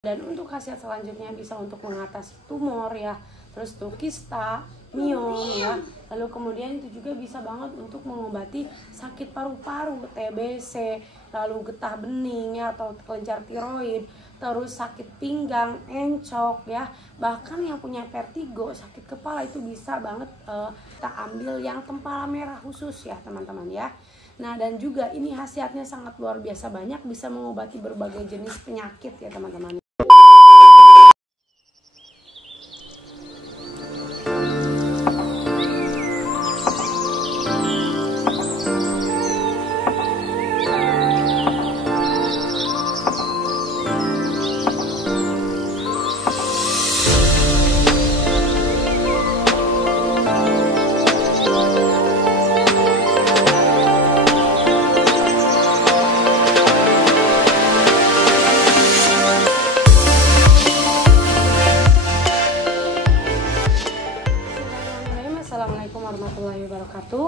Dan untuk khasiat selanjutnya bisa untuk mengatasi tumor ya, terus tuh kista, miom ya. Lalu kemudian itu juga bisa banget untuk mengobati sakit paru-paru, TBC, lalu getah bening ya atau kelenjar tiroid, terus sakit pinggang, encok ya. Bahkan yang punya vertigo, sakit kepala itu bisa banget kita ambil yang tempala merah khusus ya teman-teman ya. Nah dan juga ini khasiatnya sangat luar biasa banyak, bisa mengobati berbagai jenis penyakit ya teman-teman. Assalamualaikum warahmatullahi wabarakatuh.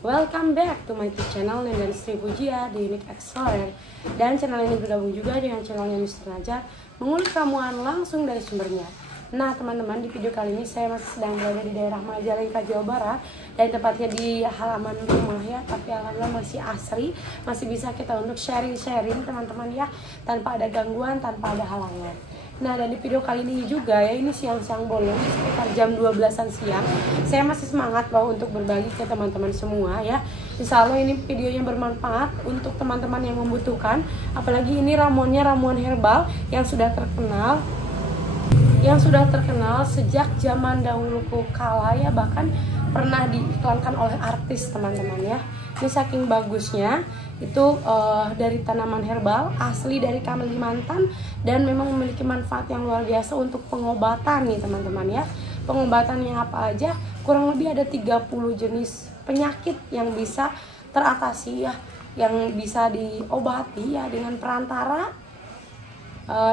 Welcome back to my channel Nendan Sri Pujia di Unique Explorer. Dan channel ini bergabung juga dengan channelnya Mr. Najar, mengulik ramuan langsung dari sumbernya. Nah teman-teman, di video kali ini saya masih sedang berada di daerah Majalengka, Jawa Barat, dan tepatnya di halaman rumah ya. Tapi alhamdulillah masih asri, masih bisa kita untuk sharing-sharing teman-teman ya, tanpa ada gangguan, tanpa ada halangan. Nah dan di video kali ini juga ya, ini siang-siang bolong sekitar jam 12-an siang, saya masih semangat bahwa untuk berbagi ke teman-teman semua ya. Insya Allah ini videonya bermanfaat untuk teman-teman yang membutuhkan. Apalagi ini ramuannya ramuan herbal yang sudah terkenal sejak zaman dahulu kala ya, bahkan pernah diiklankan oleh artis teman-teman ya. Ini saking bagusnya, itu dari tanaman herbal asli dari Kalimantan dan memang memiliki manfaat yang luar biasa untuk pengobatan nih teman-teman ya. Pengobatannya apa aja? Kurang lebih ada 30 jenis penyakit yang bisa teratasi ya, yang bisa diobati ya dengan perantara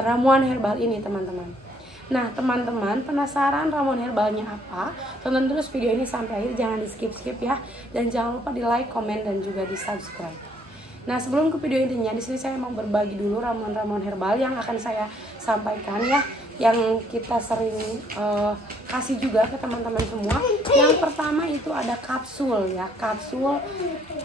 ramuan herbal ini teman-teman. Nah teman-teman, penasaran ramuan herbalnya apa? Tonton terus video ini sampai akhir, jangan di skip-skip ya. Dan jangan lupa di like, komen, dan juga di subscribe. Nah sebelum ke video intinya, di sini saya mau berbagi dulu ramuan-ramuan herbal yang akan saya sampaikan ya, yang kita sering kasih juga ke teman-teman semua. Yang pertama itu ada kapsul ya, kapsul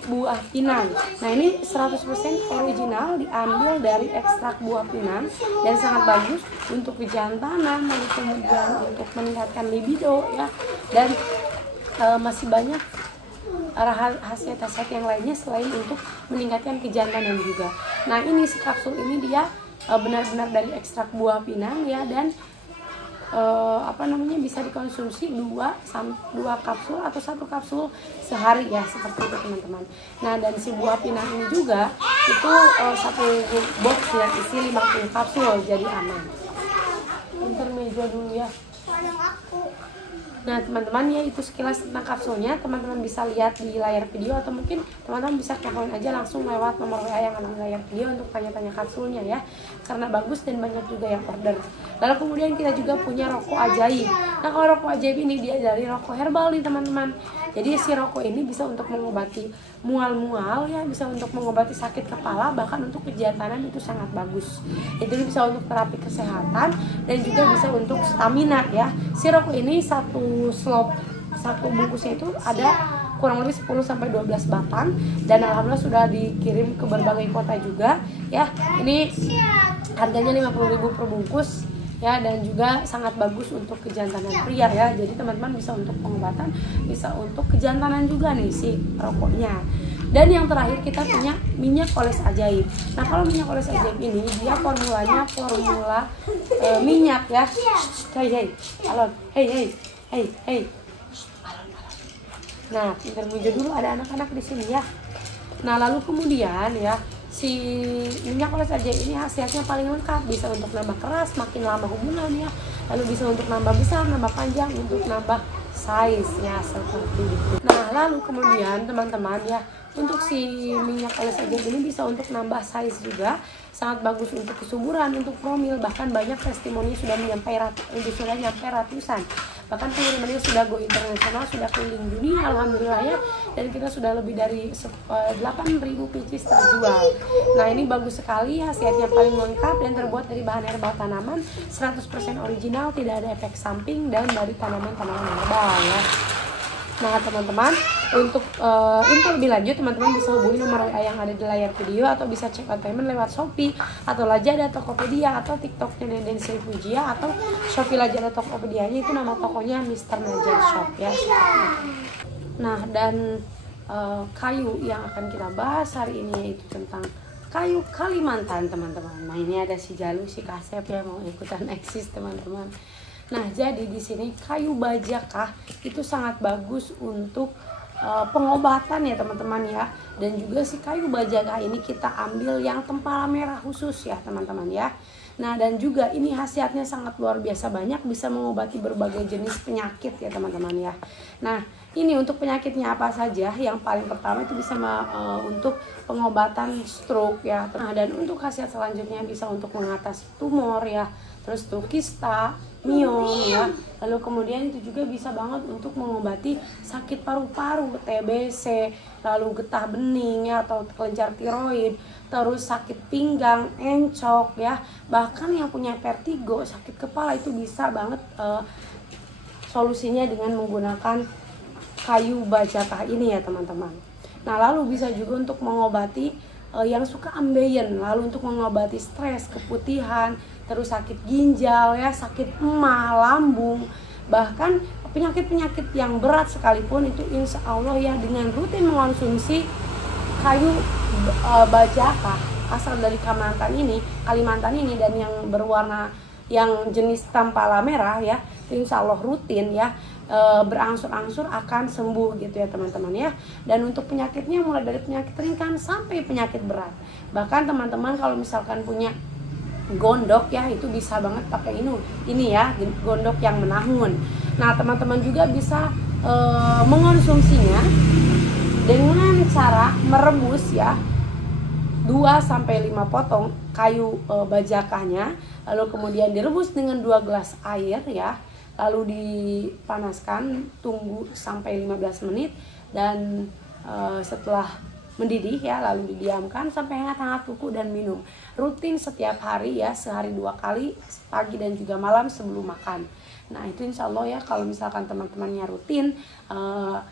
buah pinang. Nah ini 100% original, diambil dari ekstrak buah pinang dan sangat bagus untuk kejantanan, lalu kemudian untuk meningkatkan libido ya, dan masih banyak khasiat-khasiat yang lainnya selain untuk meningkatkan kejantanan juga. Nah ini si kapsul ini dia benar-benar dari ekstrak buah pinang ya, dan bisa dikonsumsi 2 kapsul atau 1 kapsul sehari ya, seperti itu teman-teman. Nah dan si buah pinang ini juga itu 1 box ya isi 50 kapsul, jadi aman. Intermejo dulu ya. Nah teman-teman ya, itu sekilas tentang kapsulnya. Teman-teman bisa lihat di layar video, atau mungkin teman-teman bisa telepon aja langsung lewat nomor WA yang ada di layar video untuk tanya-tanya kapsulnya ya, karena bagus dan banyak juga yang order. Lalu kemudian kita juga punya rokok ajaib. Nah kalau rokok ajaib ini dia dari rokok herbal nih teman-teman. Jadi si rokok ini bisa untuk mengobati mual-mual ya, bisa untuk mengobati sakit kepala, bahkan untuk kejantanan itu sangat bagus. Itu bisa untuk terapi kesehatan dan juga bisa untuk stamina ya. Si rokok ini satu bungkusnya itu ada kurang lebih 10-12 batang, dan alhamdulillah sudah dikirim ke berbagai kota juga ya. Ini harganya 50.000 per bungkus ya, dan juga sangat bagus untuk kejantanan pria ya. Jadi teman-teman bisa untuk pengobatan, bisa untuk kejantanan juga nih si rokoknya. Dan yang terakhir kita punya minyak oles ajaib. Nah kalau minyak oles ajaib ini dia formulanya formula minyak ya. Hei alon, hei. Nah intermejo dulu, ada anak-anak di sini ya. Nah lalu kemudian ya, si minyak oles ajaib ini khasiatnya paling lengkap, bisa untuk nambah keras makin lama hubungan ya, lalu bisa untuk nambah besar, nambah panjang, untuk nambah size ya, seperti itu. Nah lalu kemudian teman-teman ya, untuk si minyak oles ajaib ini bisa untuk nambah size juga, sangat bagus untuk kesuburan, untuk promil, bahkan banyak testimoni sudah nyampe ratusan. Bahkan pengirimannya sudah go internasional, sudah keliling dunia alhamdulillah ya, dan kita sudah lebih dari 8.000 pieces terjual. Nah ini bagus sekali, khasiatnya paling lengkap dan terbuat dari bahan herbal tanaman, 100% original, tidak ada efek samping, dan dari tanaman-tanaman herbal ya. Nah teman-teman, untuk info lebih lanjut teman-teman bisa hubungi nomor WA yang ada di layar video, atau bisa check out payment lewat Shopee atau Lazada, Tokopedia, atau TikToknya Deden Sri Pujia, atau Shopee, Lazada, Tokopedia-nya itu nama tokonya Mr. Najar Shop ya. Nah dan kayu yang akan kita bahas hari ini yaitu tentang kayu Kalimantan teman-teman. Nah ini ada si Jalu, si Kasep ya mau ikutan eksis teman-teman. Nah jadi di sini kayu bajakah itu sangat bagus untuk pengobatan ya teman-teman ya. Dan juga si kayu bajakah ini kita ambil yang tempala merah khusus ya teman-teman ya. Nah dan juga ini khasiatnya sangat luar biasa banyak, bisa mengobati berbagai jenis penyakit ya teman-teman ya. Nah ini untuk penyakitnya apa saja? Yang paling pertama itu bisa untuk pengobatan stroke ya. Nah dan untuk khasiat selanjutnya bisa untuk mengatasi tumor ya, terus tuh kista, miom ya. Lalu kemudian itu juga bisa banget untuk mengobati sakit paru-paru, TBC, lalu getah bening ya, atau kelenjar tiroid, terus sakit pinggang, encok ya. Bahkan yang punya vertigo, sakit kepala itu bisa banget solusinya dengan menggunakan kayu bajakah ini ya teman-teman. Nah lalu bisa juga untuk mengobati yang suka ambeien, lalu untuk mengobati stres, keputihan, terus sakit ginjal ya, sakit emah, lambung, bahkan penyakit-penyakit yang berat sekalipun itu insya Allah ya, dengan rutin mengonsumsi kayu bajakah asal dari Kalimantan ini dan yang berwarna yang jenis tempala merah ya, insya Allah rutin ya, berangsur-angsur akan sembuh gitu ya teman-teman ya. Dan untuk penyakitnya mulai dari penyakit ringan sampai penyakit berat. Bahkan teman-teman kalau misalkan punya gondok ya, itu bisa banget pakai ini ya, gondok yang menahun. Nah teman-teman juga bisa mengonsumsinya dengan cara merebus ya 2-5 potong kayu bajakahnya, lalu kemudian direbus dengan 2 gelas air ya, lalu dipanaskan, tunggu sampai 15 menit, dan setelah mendidih ya, lalu didiamkan sampai hangat-hangat, kuku dan minum rutin setiap hari ya, sehari 2 kali, pagi dan juga malam sebelum makan. Nah itu insya Allah ya, kalau misalkan teman-temannya rutin,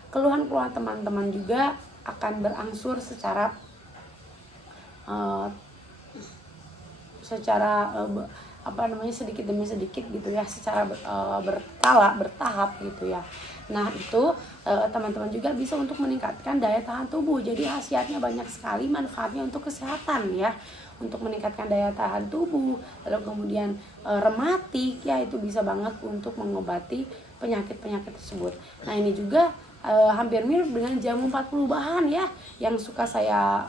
keluhan-keluhan teman-teman juga akan berangsur secara sedikit demi sedikit gitu ya, secara bertahap gitu ya. Nah itu teman-teman juga bisa untuk meningkatkan daya tahan tubuh. Jadi khasiatnya banyak sekali, manfaatnya untuk kesehatan ya, untuk meningkatkan daya tahan tubuh. Lalu kemudian rematik ya, itu bisa banget untuk mengobati penyakit-penyakit tersebut. Nah ini juga hampir mirip dengan jamu 40 bahan ya, yang suka saya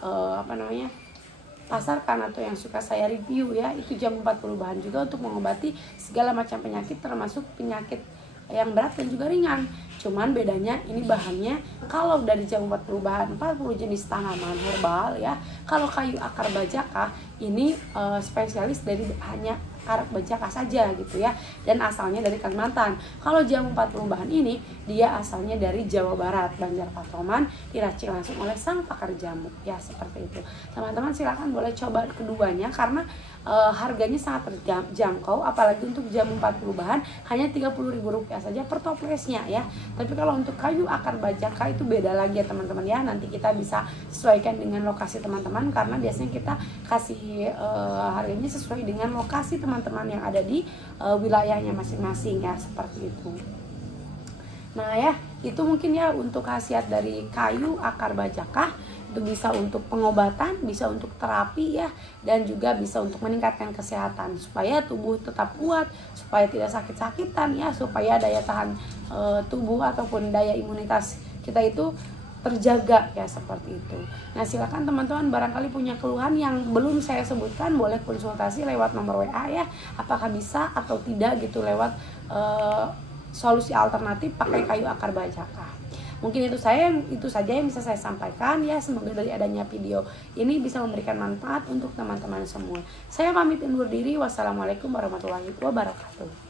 pasarkan atau yang suka saya review ya. Itu jamu 40 bahan juga untuk mengobati segala macam penyakit, termasuk penyakit yang berat dan juga ringan. Cuman bedanya ini bahannya, kalau dari jamu 40 bahan 40 jenis tanaman herbal ya. Kalau kayu akar bajakah ini spesialis dari hanya akar bajakah saja gitu ya, dan asalnya dari Kalimantan. Kalau jamu 40 bahan ini dia asalnya dari Jawa Barat, Banjar Patroman, diracik langsung oleh sang pakar jamu ya, seperti itu. Teman-teman silakan boleh coba keduanya karena harganya sangat terjangkau, apalagi untuk jamu 40 bahan hanya Rp30.000 saja per toplesnya ya. Tapi kalau untuk kayu akar bajakah itu beda lagi ya teman-teman ya. Nanti kita bisa sesuaikan dengan lokasi teman-teman, karena biasanya kita kasih harganya sesuai dengan lokasi teman-teman yang ada di wilayahnya masing-masing ya, seperti itu. Nah ya, itu mungkin ya untuk khasiat dari kayu akar bajakah. Itu bisa untuk pengobatan, bisa untuk terapi ya, dan juga bisa untuk meningkatkan kesehatan supaya tubuh tetap kuat, supaya tidak sakit-sakitan ya, supaya daya tahan tubuh ataupun daya imunitas kita itu terjaga ya, seperti itu. Nah silakan teman-teman, barangkali punya keluhan yang belum saya sebutkan, boleh konsultasi lewat nomor WA ya, apakah bisa atau tidak gitu lewat solusi alternatif pakai kayu akar bajakah. Mungkin itu saja yang bisa saya sampaikan ya. Semoga dari adanya video ini bisa memberikan manfaat untuk teman-teman semua. Saya pamit undur diri. Wassalamualaikum warahmatullahi wabarakatuh.